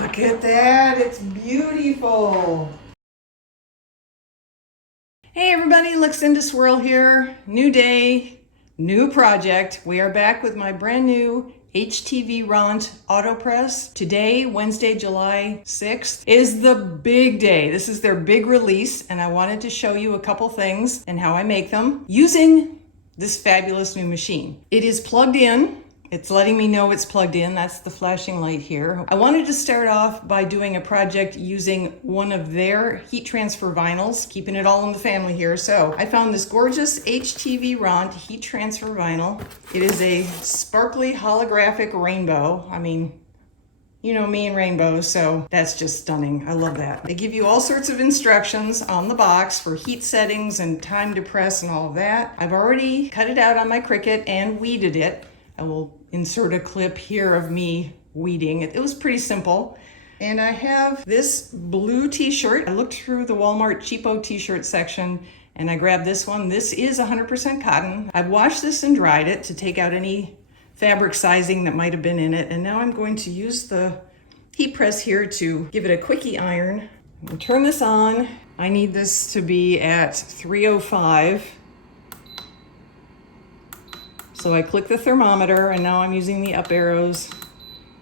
Look at that, it's beautiful. Hey everybody, Luxinda Swirl here. New day, new project. We are back with my brand new HTVRont AutoPress. Today, Wednesday, July 6th, is the big day. This is their big release, and I wanted to show you a couple things and how I make them using this fabulous new machine. It is plugged in. It's letting me know it's plugged in. That's the flashing light here. I wanted to start off by doing a project using one of their heat transfer vinyls, keeping it all in the family here. So I found this gorgeous HTVRont heat transfer vinyl. It is a sparkly holographic rainbow. I mean, you know me and rainbows, so that's just stunning. I love that. They give you all sorts of instructions on the box for heat settings and time to press and all of that. I've already cut it out on my Cricut and weeded it. I will insert a clip here of me weeding. It was pretty simple. And I have this blue t-shirt. I looked through the Walmart cheapo t-shirt section and I grabbed this one. This is 100% cotton. I've washed this and dried it to take out any fabric sizing that might have been in it. And now I'm going to use the heat press here to give it a quickie iron. I'll turn this on. I need this to be at 305. So I click the thermometer and now I'm using the up arrows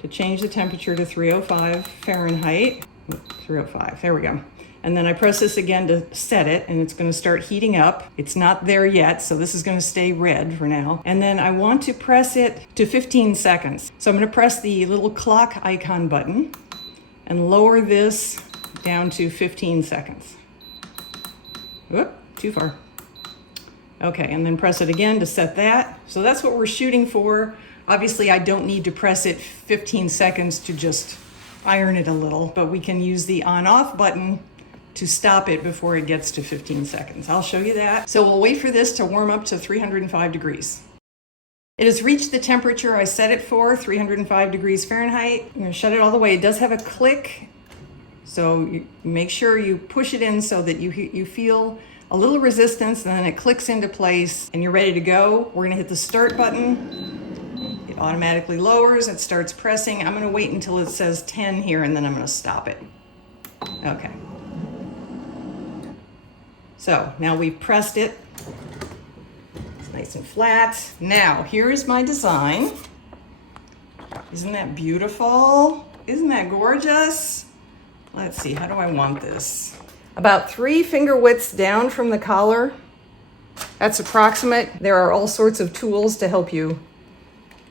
to change the temperature to 305 Fahrenheit. 305, there we go. And then I press this again to set it and it's gonna start heating up. It's not there yet, so this is gonna stay red for now. And then I want to press it to 15 seconds. So I'm gonna press the little clock icon button and lower this down to 15 seconds. Whoop, too far. Okay, and then press it again to set that. So that's what we're shooting for. Obviously, I don't need to press it 15 seconds to just iron it a little, but we can use the on-off button to stop it before it gets to 15 seconds. I'll show you that. So we'll wait for this to warm up to 305 degrees. It has reached the temperature I set it for, 305 degrees Fahrenheit. I'm gonna shut it all the way. It does have a click, so you make sure you push it in so that you feel a little resistance, and then it clicks into place and you're ready to go. We're gonna hit the start button. It automatically lowers, it starts pressing. I'm gonna wait until it says 10 here and then I'm gonna stop it. Okay. So now we've pressed it. It's nice and flat. Now, here's my design. Isn't that beautiful? Isn't that gorgeous? Let's see, how do I want this? About 3 finger widths down from the collar. That's approximate. There are all sorts of tools to help you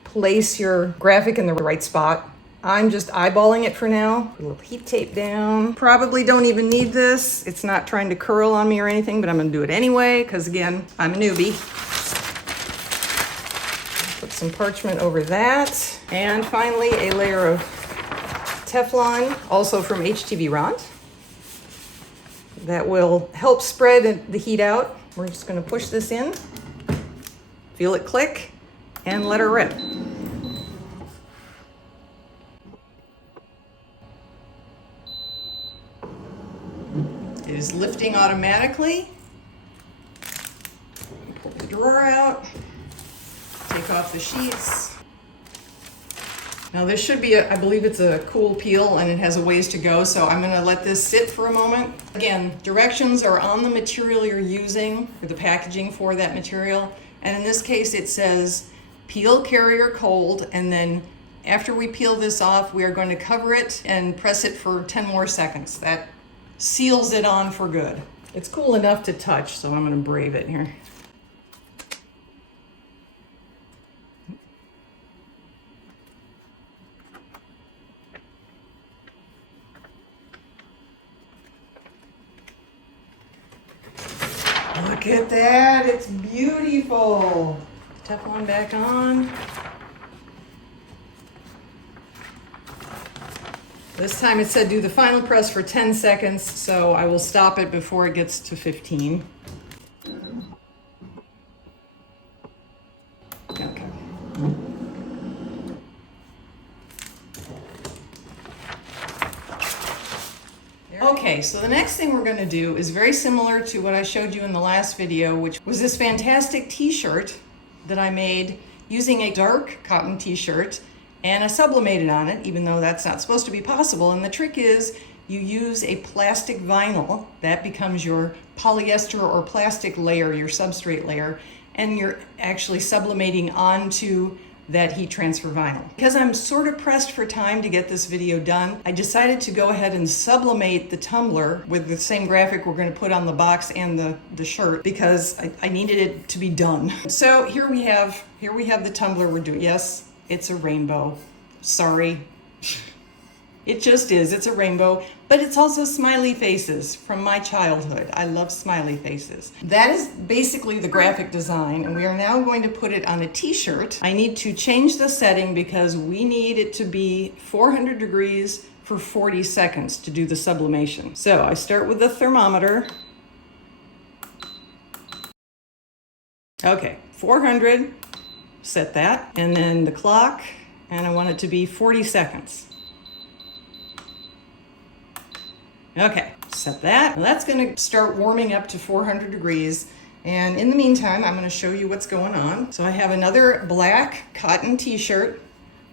place your graphic in the right spot. I'm just eyeballing it for now. Put a little heat tape down. Probably don't even need this. It's not trying to curl on me or anything, but I'm gonna do it anyway, because again, I'm a newbie. Put some parchment over that. And finally, a layer of Teflon, also from HTVRont. That will help spread the heat out. We're just gonna push this in, feel it click, and let her rip. It is lifting automatically. Pull the drawer out, take off the sheets. Now this should be, I believe it's a cool peel and it has a ways to go, so I'm gonna let this sit for a moment. Again, directions are on the material you're using, or the packaging for that material. And in this case it says, peel carrier cold, and then after we peel this off, we are going to cover it and press it for 10 more seconds. That seals it on for good. It's cool enough to touch, so I'm gonna brave it here. Look at that, it's beautiful. Teflon back on. This time it said do the final press for 10 seconds, so I will stop it before it gets to 15. Okay. Okay, so the next thing we're going to do is very similar to what I showed you in the last video, which was this fantastic t-shirt that I made using a dark cotton t-shirt and I sublimated on it, even though that's not supposed to be possible. And the trick is you use a plastic vinyl that becomes your polyester or plastic layer, your substrate layer, and you're actually sublimating onto that heat transfer vinyl. Because I'm sort of pressed for time to get this video done, I decided to go ahead and sublimate the tumbler with the same graphic we're going to put on the box and the shirt, because I needed it to be done. So here we have the tumbler we're doing. Yes, it's a rainbow. Sorry. It just is. It's a rainbow, but it's also smiley faces from my childhood. I love smiley faces. That is basically the graphic design, and we are now going to put it on a t-shirt. I need to change the setting because we need it to be 400 degrees for 40 seconds to do the sublimation. So I start with the thermometer. Okay, 400, set that, and then the clock, and I want it to be 40 seconds. Okay, set that. Well, that's going to start warming up to 400 degrees. And in the meantime, I'm going to show you what's going on. So I have another black cotton t-shirt.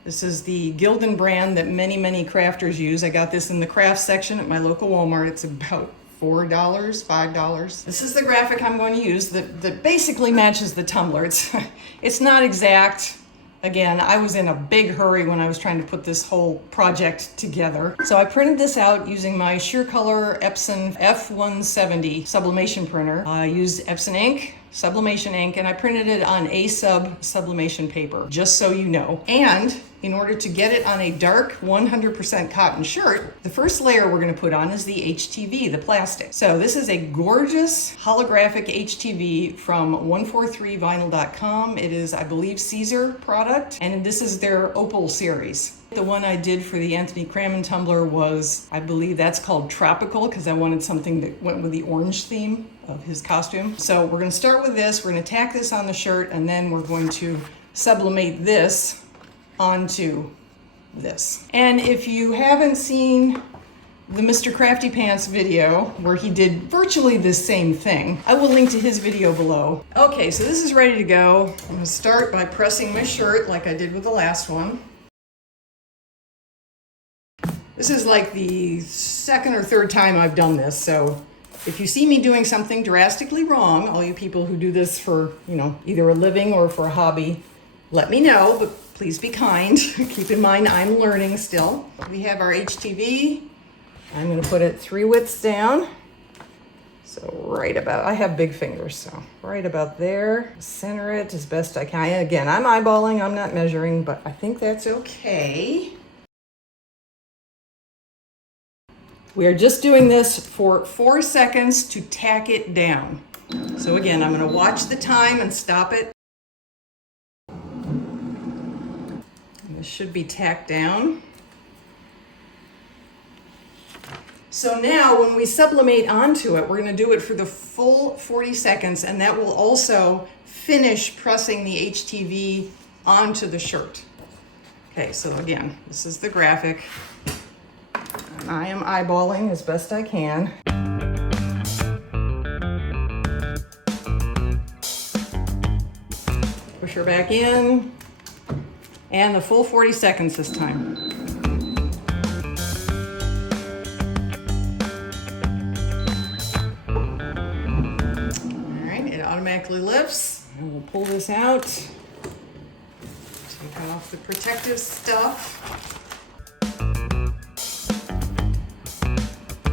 This is the Gildan brand that many crafters use. I got this in the craft section at my local Walmart. It's about $4, $5. This is the graphic I'm going to use that basically matches the tumbler. It's not exact. Again, I was in a big hurry when I was trying to put this whole project together. So I printed this out using my Sheercolor Epson F170 sublimation printer. I used Epson ink, sublimation ink, and I printed it on A-sub sublimation paper, just so you know. And in order to get it on a dark 100% cotton shirt, the first layer we're going to put on is the HTV, the plastic. So this is a gorgeous holographic HTV from 143vinyl.com. It is, I believe, Caesar product, and this is their Opal series. The one I did for the Anthony Crammen tumbler was, I believe that's called Tropical, because I wanted something that went with the orange theme of his costume. So we're going to start with this, we're going to tack this on the shirt, and then we're going to sublimate this onto this. And if you haven't seen the Mr. Crafty Pants video where he did virtually the same thing, I will link to his video below. Okay, so this is ready to go. I'm going to start by pressing my shirt like I did with the last one. This is like the second or third time I've done this, so if you see me doing something drastically wrong, all you people who do this for, either a living or for a hobby, let me know, but please be kind. Keep in mind, I'm learning still. We have our HTV. I'm going to put it 3 widths down. So right about, I have big fingers, so right about there. Center it as best I can. Again, I'm eyeballing, I'm not measuring, but I think that's okay. We are just doing this for 4 seconds to tack it down. So again, I'm going to watch the time and stop it. This should be tacked down. So now when we sublimate onto it, we're going to do it for the full 40 seconds, and that will also finish pressing the HTV onto the shirt. Okay, so again, this is the graphic. And I am eyeballing as best I can. Push her back in. And the full 40 seconds this time. All right, it automatically lifts. And we'll pull this out. Take off the protective stuff.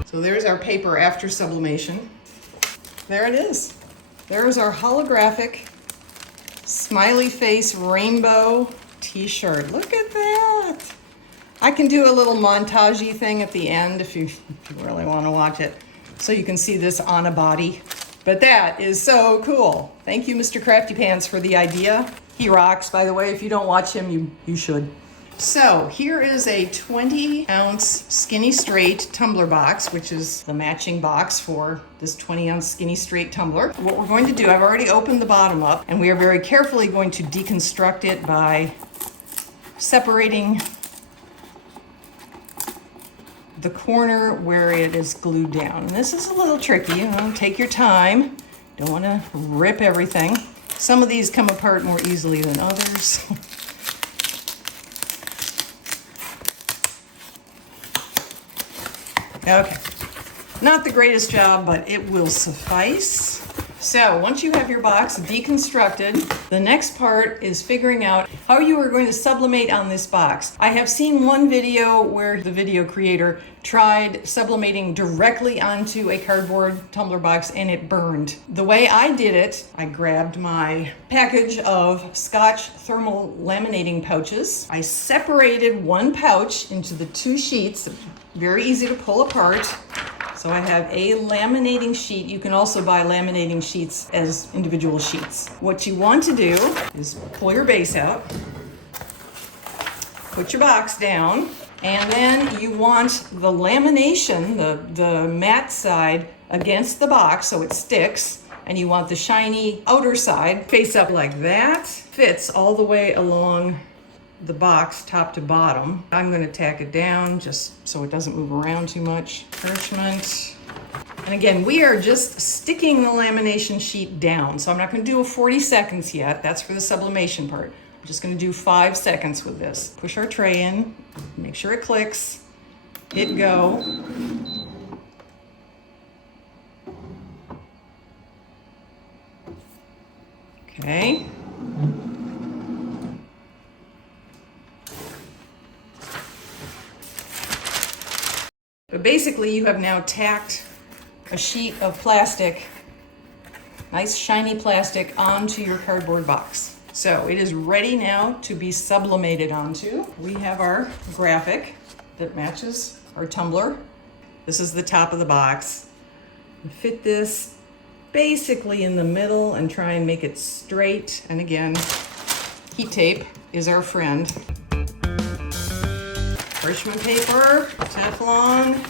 So there's our paper after sublimation. There it is. There's our holographic smiley face rainbow t-shirt. Look at that. I can do a little montage-y thing at the end if you really want to watch it, so you can see this on a body. But that is so cool. Thank you, Mr. Crafty Pants, for the idea. He rocks, by the way. If you don't watch him, you should. So here is a 20-ounce Skinny Straight tumbler box, which is the matching box for this 20-ounce Skinny Straight tumbler. What we're going to do, I've already opened the bottom up, and we are very carefully going to deconstruct it by separating the corner where it is glued down. And this is a little tricky. Take your time. Don't want to rip everything. Some of these come apart more easily than others. Okay, not the greatest job, but it will suffice. So once you have your box deconstructed, the next part is figuring out how you are going to sublimate on this box. I have seen one video where the video creator tried sublimating directly onto a cardboard tumbler box and it burned. The way I did it, I grabbed my package of Scotch thermal laminating pouches. I separated one pouch into the two sheets, very easy to pull apart. So I have a laminating sheet. You can also buy laminating sheets as individual sheets. What you want to do is pull your base out, put your box down, and then you want the lamination, the matte side, against the box so it sticks, and you want the shiny outer side face up like that. Fits all the way along the box top to bottom. I'm going to tack it down just so it doesn't move around too much. Parchment. And again, we are just sticking the lamination sheet down. So I'm not going to do a 40 seconds yet. That's for the sublimation part. I'm just going to do 5 seconds with this. Push our tray in, make sure it clicks, hit go. Okay. But basically you have now tacked a sheet of plastic, nice shiny plastic, onto your cardboard box. So it is ready now to be sublimated onto. We have our graphic that matches our tumbler. This is the top of the box. Fit this basically in the middle and try and make it straight. And again, heat tape is our friend. Parchment paper, Teflon.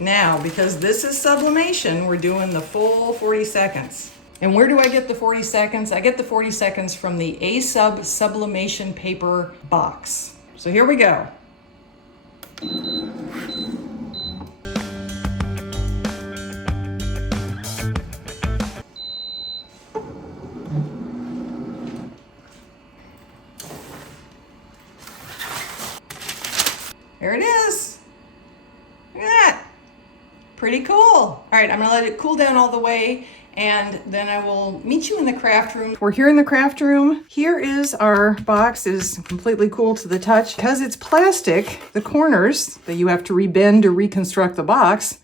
Now, because this is sublimation, we're doing the full 40 seconds. And where do I get the 40 seconds? I get the 40 seconds from the A-Sub sublimation paper box. So here we go. There it is. Look at that. Pretty cool. All right, I'm gonna let it cool down all the way and then I will meet you in the craft room. We're here in the craft room. Here is our box, is completely cool to the touch. Because it's plastic, the corners that you have to rebend to reconstruct the box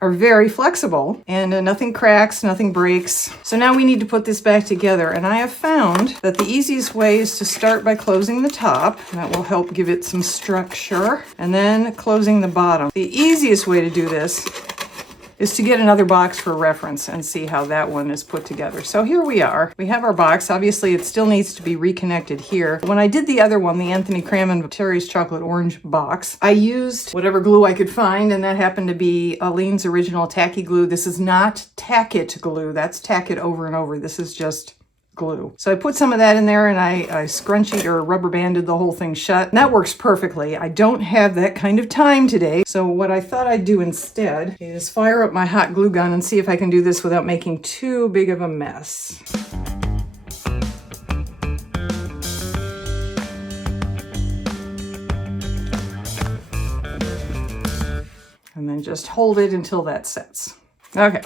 are very flexible and nothing cracks, nothing breaks. So now we need to put this back together, and I have found that the easiest way is to start by closing the top. That will help give it some structure, and then closing the bottom. The easiest way to do this is to get another box for reference and see how that one is put together. So here we are. We have our box. Obviously, it still needs to be reconnected here. When I did the other one, the Anthony Crammen Terry's Chocolate Orange box, I used whatever glue I could find, and that happened to be Aleene's Original Tacky Glue. This is not Tack It glue. That's tack it over and over. This is just glue. So I put some of that in there and I scrunchied or rubber banded the whole thing shut. And that works perfectly. I don't have that kind of time today. So what I thought I'd do instead is fire up my hot glue gun and see if I can do this without making too big of a mess. And then just hold it until that sets. Okay.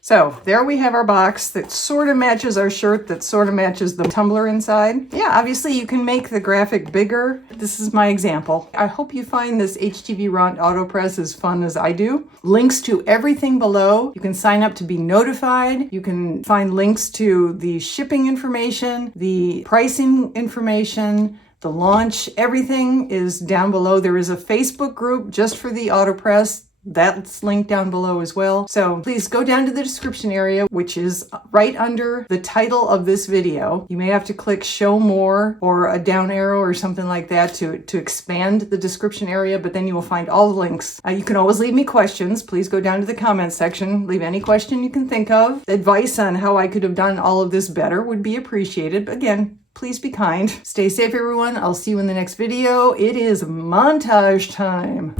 So there we have our box that sort of matches our shirt, that sort of matches the tumbler inside. Yeah, obviously you can make the graphic bigger. This is my example. I hope you find this HTVRont AutoPress as fun as I do. Links to everything below. You can sign up to be notified. You can find links to the shipping information, the pricing information, the launch. Everything is down below. There is a Facebook group just for the AutoPress. That's linked down below as well. So please go down to the description area, which is right under the title of this video. You may have to click show more or a down arrow or something like that to expand the description area, but then you will find all the links. You can always leave me questions. Please go down to the comment section. Leave any question you can think of. Advice on how I could have done all of this better would be appreciated. But again, please be kind. Stay safe, everyone. I'll see you in the next video. It is montage time.